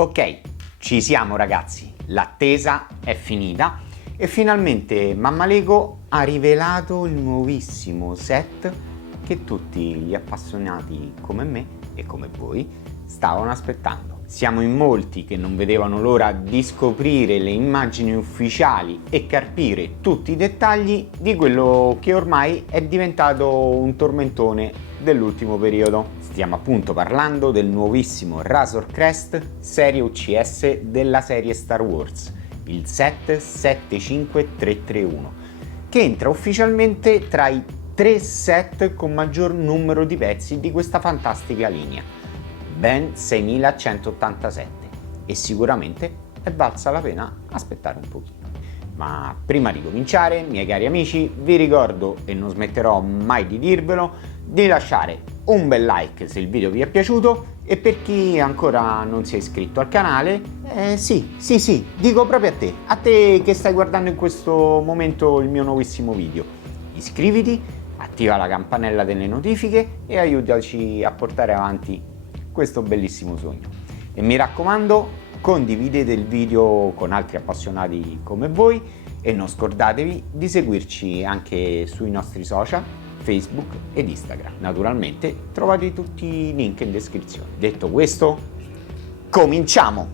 Ok, ci siamo ragazzi, l'attesa è finita e finalmente Mamma Lego ha rivelato il nuovissimo set che tutti gli appassionati come me e come voi stavano aspettando. Siamo in molti che non vedevano l'ora di scoprire le immagini ufficiali e capire tutti i dettagli di quello che ormai è diventato un tormentone dell'ultimo periodo. Stiamo appunto parlando del nuovissimo Razor Crest serie UCS della serie Star Wars, il set 75331, che entra ufficialmente tra i 3 set con maggior numero di pezzi di questa fantastica linea, ben 6187, e sicuramente è valsa la pena aspettare un pochino. Ma prima di cominciare, miei cari amici, vi ricordo, e non smetterò mai di dirvelo, di lasciare un bel like se il video vi è piaciuto, e per chi ancora non si è iscritto al canale, sì, dico proprio a te che stai guardando in questo momento il mio nuovissimo video, iscriviti, attiva la campanella delle notifiche e aiutaci a portare avanti questo bellissimo sogno. E mi raccomando, condividete il video con altri appassionati come voi e non scordatevi di seguirci anche sui nostri social, Facebook ed Instagram. Naturalmente trovate tutti i link in descrizione. Detto questo, cominciamo!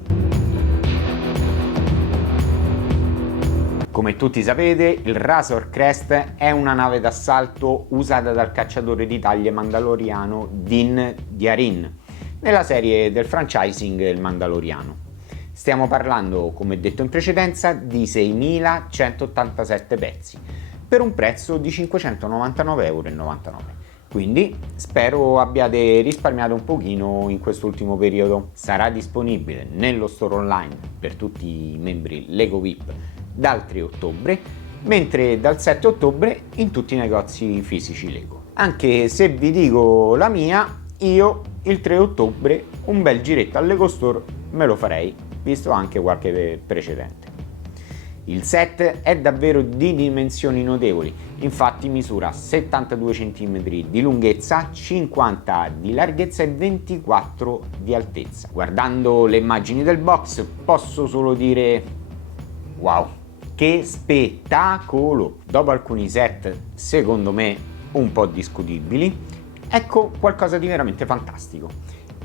Come tutti sapete, il Razor Crest è una nave d'assalto usata dal cacciatore di taglie mandaloriano Din Djarin nella serie del franchising Il Mandaloriano. Stiamo parlando, come detto in precedenza, di 6.187 pezzi per un prezzo di 599,99 €. Quindi spero abbiate risparmiato un pochino in quest'ultimo periodo. Sarà disponibile nello store online per tutti i membri Lego VIP dal 3 ottobre, mentre dal 7 ottobre in tutti i negozi fisici Lego. Anche se vi dico la mia, io il 3 ottobre un bel giretto al Lego Store me lo farei, visto anche qualche precedente. Il set è davvero di dimensioni notevoli, infatti misura 72 cm di lunghezza, 50 di larghezza e 24 di altezza. Guardando le immagini del box posso solo dire wow, che spettacolo! Dopo alcuni set secondo me un po' discutibili, ecco qualcosa di veramente fantastico.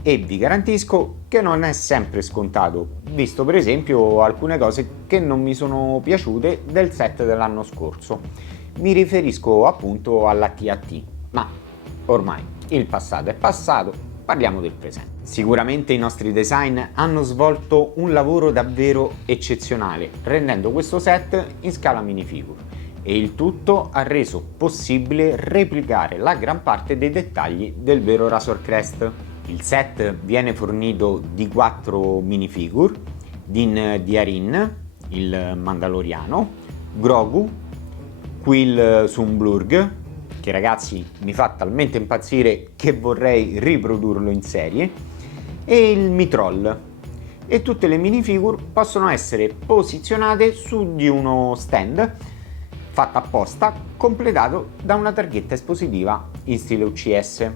E vi garantisco che non è sempre scontato, visto per esempio alcune cose che non mi sono piaciute del set dell'anno scorso. Mi riferisco appunto alla TAT, ma ormai il passato è passato, parliamo del presente. Sicuramente i nostri design hanno svolto un lavoro davvero eccezionale, rendendo questo set in scala minifigure, e il tutto ha reso possibile replicare la gran parte dei dettagli del vero Razor Crest. Il set viene fornito di 4 minifigure: Din Djarin, il Mandaloriano, Grogu, Quill Sunblurg, che ragazzi mi fa talmente impazzire che vorrei riprodurlo in serie, e il Mitroll. E tutte le minifigure possono essere posizionate su di uno stand fatto apposta, completato da una targhetta espositiva in stile UCS.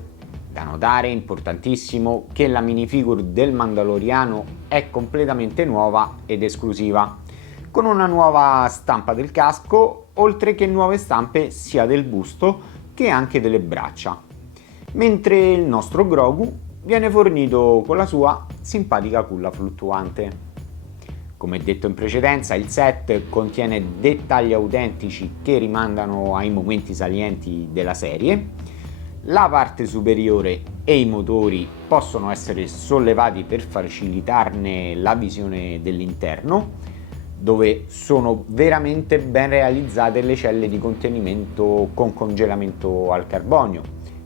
Da notare, importantissimo, che la minifigure del Mandaloriano è completamente nuova ed esclusiva, con una nuova stampa del casco, oltre che nuove stampe sia del busto che anche delle braccia, mentre il nostro Grogu viene fornito con la sua simpatica culla fluttuante. Come detto in precedenza, il set contiene dettagli autentici che rimandano ai momenti salienti della serie. La parte superiore e i motori possono essere sollevati per facilitarne la visione dell'interno, dove sono veramente ben realizzate le celle di contenimento con congelamento al carbonio,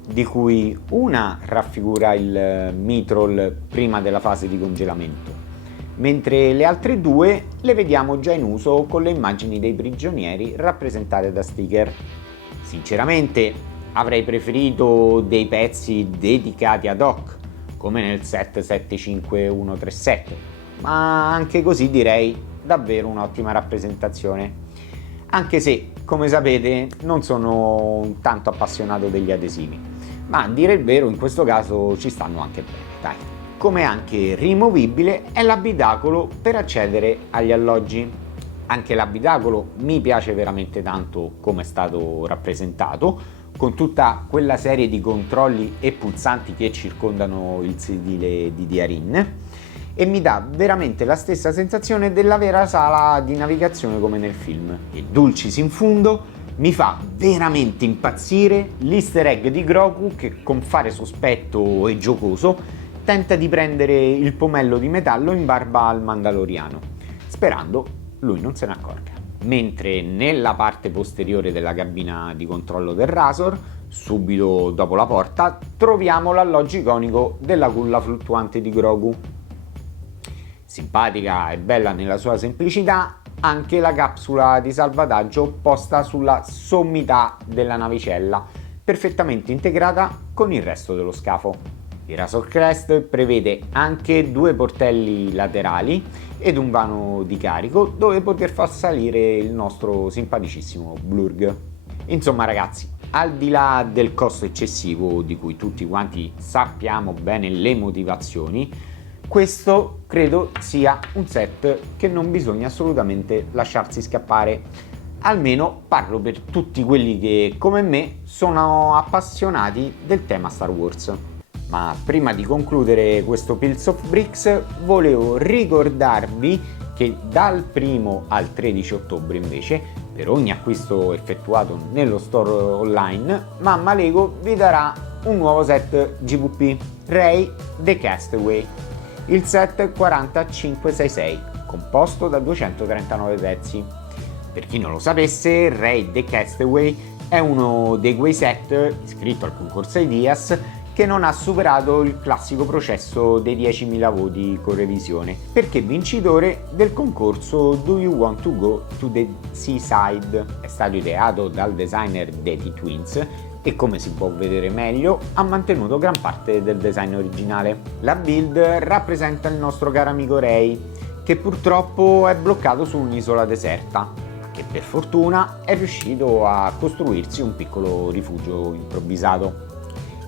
di cui una raffigura il Mitroll prima della fase di congelamento, mentre le altre due le vediamo già in uso con le immagini dei prigionieri rappresentate da sticker. Sinceramente avrei preferito dei pezzi dedicati ad hoc, come nel set 75137, ma anche così direi davvero un'ottima rappresentazione. Anche se, come sapete, non sono tanto appassionato degli adesivi, ma a dire il vero in questo caso ci stanno anche bene, dai. come anche rimovibile è l'abitacolo per accedere agli alloggi. Anche l'abitacolo mi piace veramente tanto come è stato rappresentato, con tutta quella serie di controlli e pulsanti che circondano il sedile di Diarin, e mi dà veramente la stessa sensazione della vera sala di navigazione come nel film. E dulcis in fundo, mi fa veramente impazzire l'easter egg di Grogu che, con fare sospetto e giocoso, tenta di prendere il pomello di metallo in barba al Mandaloriano, sperando lui non se ne accorga. Mentre nella parte posteriore della cabina di controllo del Razor, subito dopo la porta, troviamo l'alloggio iconico della culla fluttuante di Grogu. Simpatica e bella nella sua semplicità anche la capsula di salvataggio posta sulla sommità della navicella, perfettamente integrata con il resto dello scafo. Il Razor Crest prevede anche 2 portelli laterali ed un vano di carico dove poter far salire il nostro simpaticissimo Blurg. Insomma ragazzi, al di là del costo eccessivo di cui tutti quanti sappiamo bene le motivazioni, questo credo sia un set che non bisogna assolutamente lasciarsi scappare. Almeno parlo per tutti quelli che, come me, sono appassionati del tema Star Wars. Ma prima di concludere questo Pills of Bricks, volevo ricordarvi che dal 1 al 13 ottobre invece, per ogni acquisto effettuato nello store online, Mamma Lego vi darà un nuovo set GVP, Rey The Castaway. Il set 4566, composto da 239 pezzi. Per chi non lo sapesse, Rey The Castaway è uno dei quei set iscritto al concorso Ideas che non ha superato il classico processo dei 10.000 voti con revisione, perché vincitore del concorso Do You Want to Go to the Seaside. È stato ideato dal designer Deti Twins e, come si può vedere meglio, ha mantenuto gran parte del design originale. La build rappresenta il nostro caro amico Rey, che purtroppo è bloccato su un'isola deserta, ma che per fortuna è riuscito a costruirsi un piccolo rifugio improvvisato.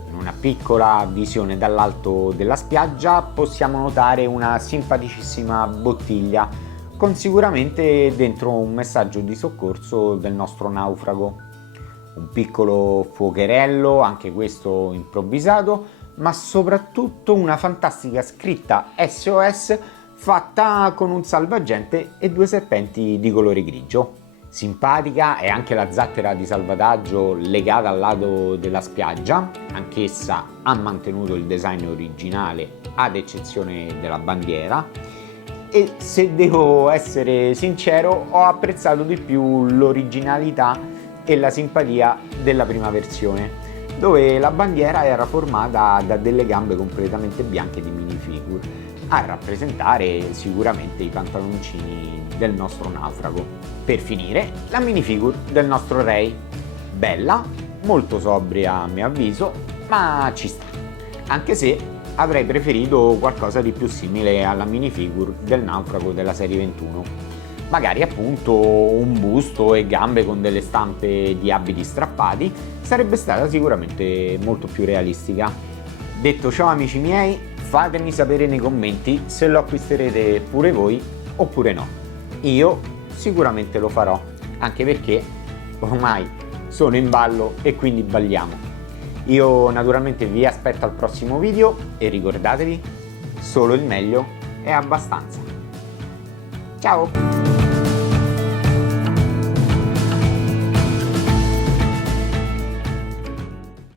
In una piccola visione dall'alto della spiaggia possiamo notare una simpaticissima bottiglia, con sicuramente dentro un messaggio di soccorso del nostro naufrago. Un piccolo fuocherello, anche questo improvvisato, ma soprattutto una fantastica scritta SOS fatta con un salvagente e 2 serpenti di colore grigio. Simpatica è anche la zattera di salvataggio legata al lato della spiaggia, anch'essa ha mantenuto il design originale ad eccezione della bandiera, e se devo essere sincero ho apprezzato di più l'originalità e la simpatia della prima versione, dove la bandiera era formata da delle gambe completamente bianche di minifigure, a rappresentare sicuramente i pantaloncini del nostro naufrago. Per finire, la minifigure del nostro Rey, bella, molto sobria a mio avviso, ma ci sta, anche se avrei preferito qualcosa di più simile alla minifigure del naufrago della serie 21. Magari appunto un busto e gambe con delle stampe di abiti strappati sarebbe stata sicuramente molto più realistica. Detto ciò, amici miei, fatemi sapere nei commenti se lo acquisterete pure voi oppure no. Io sicuramente lo farò, anche perché ormai sono in ballo e quindi balliamo. Io naturalmente vi aspetto al prossimo video e ricordatevi, solo il meglio è abbastanza. Ciao!